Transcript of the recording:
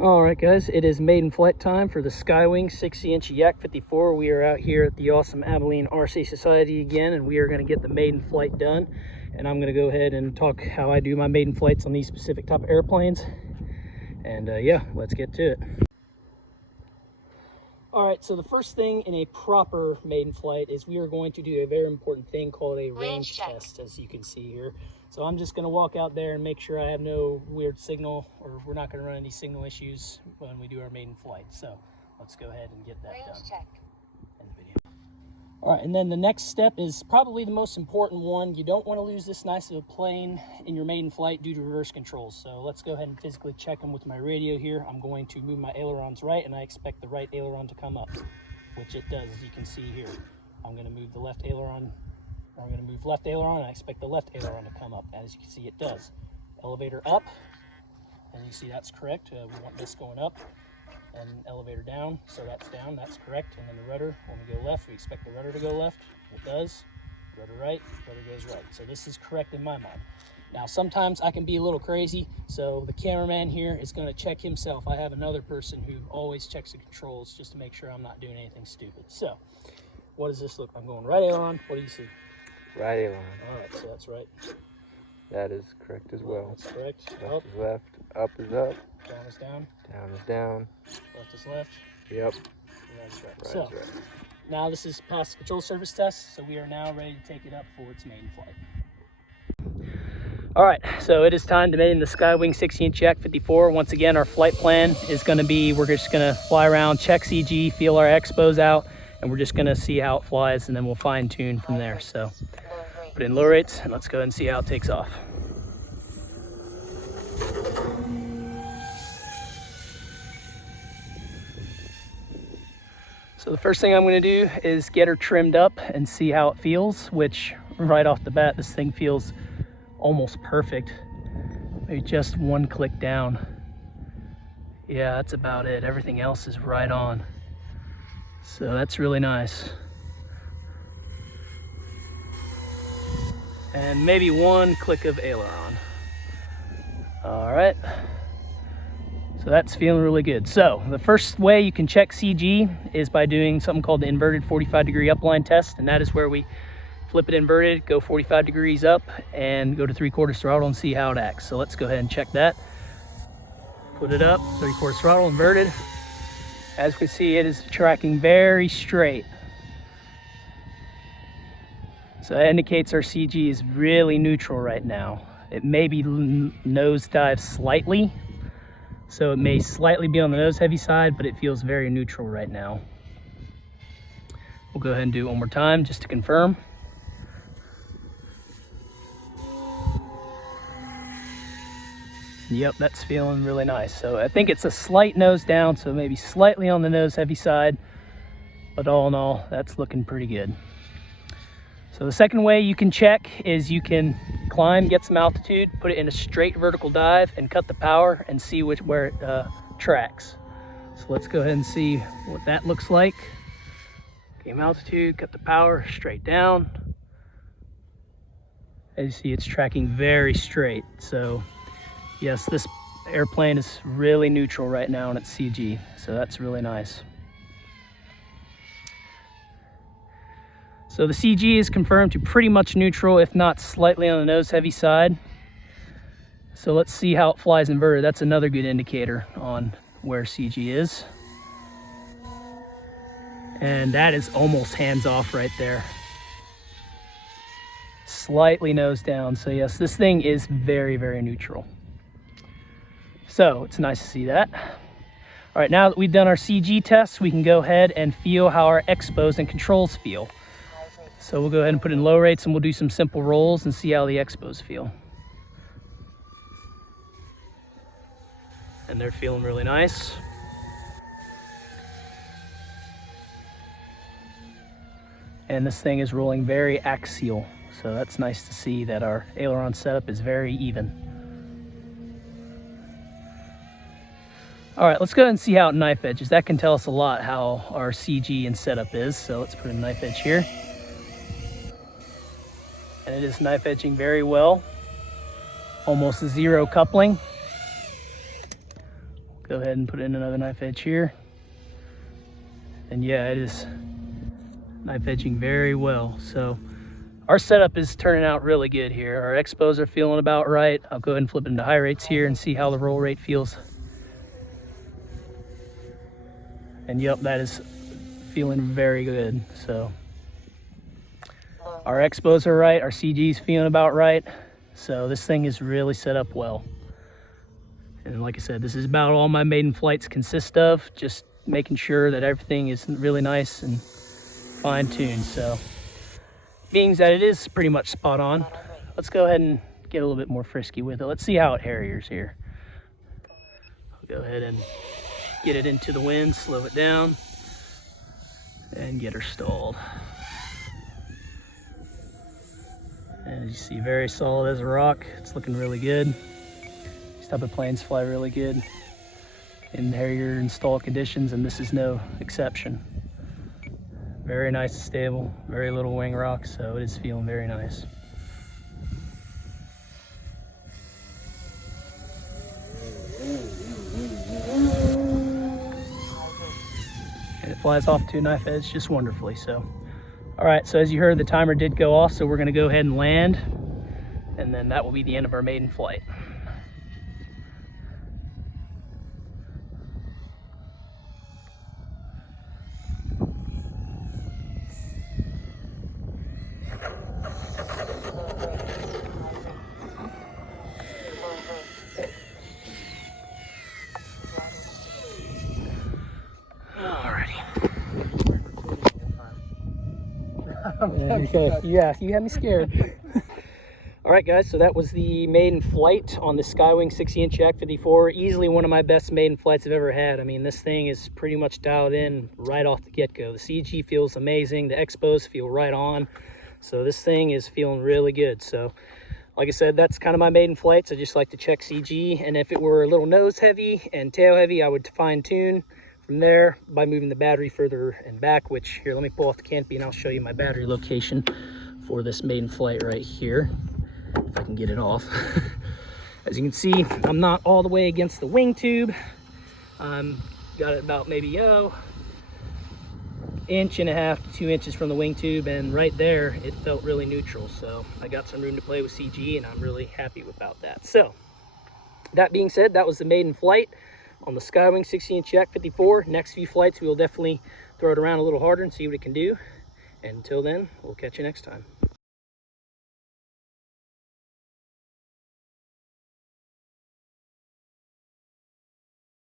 All right, guys, it is maiden flight time for the SkyWing 60-inch Yak 54. We are out here at the awesome Abilene RC Society again, and we are going to get the maiden flight done. And I'm going to go ahead and talk how I do my maiden flights on these specific type of airplanes. And yeah, let's get to it. All right, so the first thing in a proper maiden flight is we are going to do a very important thing called a range test, as you can see here. So I'm just going to walk out there and make sure I have no weird signal, or we're not going to run any signal issues when we do our maiden flight. So let's go ahead and get that done. Check. In the video. All right, and then the next step is probably the most important one. You don't want to lose this nice of a plane in your maiden flight due to reverse controls. So let's go ahead and physically check them with my radio here. I'm going to move my ailerons right, and I expect the right aileron to come up, which it does, as you can see here. I'm going to move the left aileron. I'm going to move left aileron, and I expect the left aileron to come up. As you can see, it does. Elevator up, and you see that's correct. We want this going up, and elevator down, so that's down, that's correct. And then the rudder, when we go left, we expect the rudder to go left. It does. Rudder right, rudder goes right. So this is correct in my mind. Now, sometimes I can be a little crazy, so the cameraman here is going to check himself. I have another person who always checks the controls just to make sure I'm not doing anything stupid. So, what does this look? I'm going right aileron. What do you see? Right aileron. All right, so that's right. That is correct as well. That's correct. Left Up. is left. Up is up. Down is down. Down is down. Left is left. Yep. Right is right. Right So, is right. now this is past the control surface test, so we are now ready to take it up for its maiden flight. All right, so it is time to maiden the SkyWing 60-inch Yak 54. Once again, our flight plan is going to be, we're just going to fly around, check CG, feel our expos out, and we're just going to see how it flies, and then we'll fine tune from there. So put in low rates, and let's go ahead and see how it takes off. So the first thing I'm going to do is get her trimmed up and see how it feels, which right off the bat, this thing feels almost perfect. Maybe just one click down. Yeah, that's about it. Everything else is right on. So that's really nice. And maybe one click of aileron. All right. So that's feeling really good. So the first way you can check CG is by doing something called the inverted 45-degree upline test, and that is where we flip it inverted, go 45 degrees up, and go to 3/4 throttle and see how it acts. So let's go ahead and check that. Put it up, 3/4 throttle, inverted. As we see, it is tracking very straight. So that indicates our CG is really neutral right now. It may be nosedive slightly, so it may slightly be on the nose heavy side, but it feels very neutral right now. We'll go ahead and do it one more time just to confirm. Yep, that's feeling really nice. So I think it's a slight nose down, so maybe slightly on the nose heavy side, but all in all, that's looking pretty good. So the second way you can check is you can climb, get some altitude, put it in a straight vertical dive, and cut the power and see where it tracks. So let's go ahead and see what that looks like. Game altitude, cut the power, straight down. As you see, it's tracking very straight. So yes, this airplane is really neutral right now in its CG, so that's really nice. So the CG is confirmed to pretty much neutral, if not slightly on the nose heavy side. So let's see how it flies inverted. That's another good indicator on where CG is. And that is almost hands off right there. Slightly nose down. So yes, this thing is very, very neutral. So it's nice to see that. All right, now that we've done our CG tests, we can go ahead and feel how our expos and controls feel. So we'll go ahead and put in low rates, and we'll do some simple rolls and see how the expos feel. And they're feeling really nice. And this thing is rolling very axial. So that's nice to see that our aileron setup is very even. All right, let's go ahead and see how it knife edges. That can tell us a lot how our CG and setup is. So let's put a knife edge here. And it is knife edging very well. Almost zero coupling. Go ahead and put in another knife edge here. And yeah, it is knife edging very well. So our setup is turning out really good here. Our expos are feeling about right. I'll go ahead and flip it into high rates here and see how the roll rate feels. And yep, that is feeling very good. So our expos are right, our CG's feeling about right. So this thing is really set up well. And like I said, this is about all my maiden flights consist of, just making sure that everything is really nice and fine-tuned. So being that it is pretty much spot on, let's go ahead and get a little bit more frisky with it. Let's see how it harriers here. I'll go ahead and get it into the wind, slow it down, and get her stalled. And as you see, very solid as a rock. It's looking really good. These type of planes fly really good in harrier and stall conditions, and this is no exception. Very nice and stable, very little wing rock, so it is feeling very nice. And it flies off to a knife edge just wonderfully. So, all right, so as you heard, the timer did go off, so we're gonna go ahead and land, and then that will be the end of our maiden flight. Okay, yeah, you had me scared. All right, guys, so that was the maiden flight on the SkyWing 60-inch Yak 54. Easily one of my best maiden flights I've ever had. I mean, this thing is pretty much dialed in right off the get-go. The CG feels amazing. The expos feel right on. So this thing is feeling really good. So like I said, that's kind of my maiden flights. I just like to check CG. And if it were a little nose heavy and tail heavy, I would fine tune from there by moving the battery further and back, which here, let me pull off the canopy and I'll show you my battery location for this maiden flight right here, if I can get it off. As you can see, I'm not all the way against the wing tube. Got it about maybe 1.5 to 2 inches from the wing tube, and right there it felt really neutral. So I got some room to play with CG, and I'm really happy about that. So that being said, that was the maiden flight on the SkyWing 60-inch Yak 54. Next few flights, we will definitely throw it around a little harder and see what it can do. And until then, we'll catch you next time.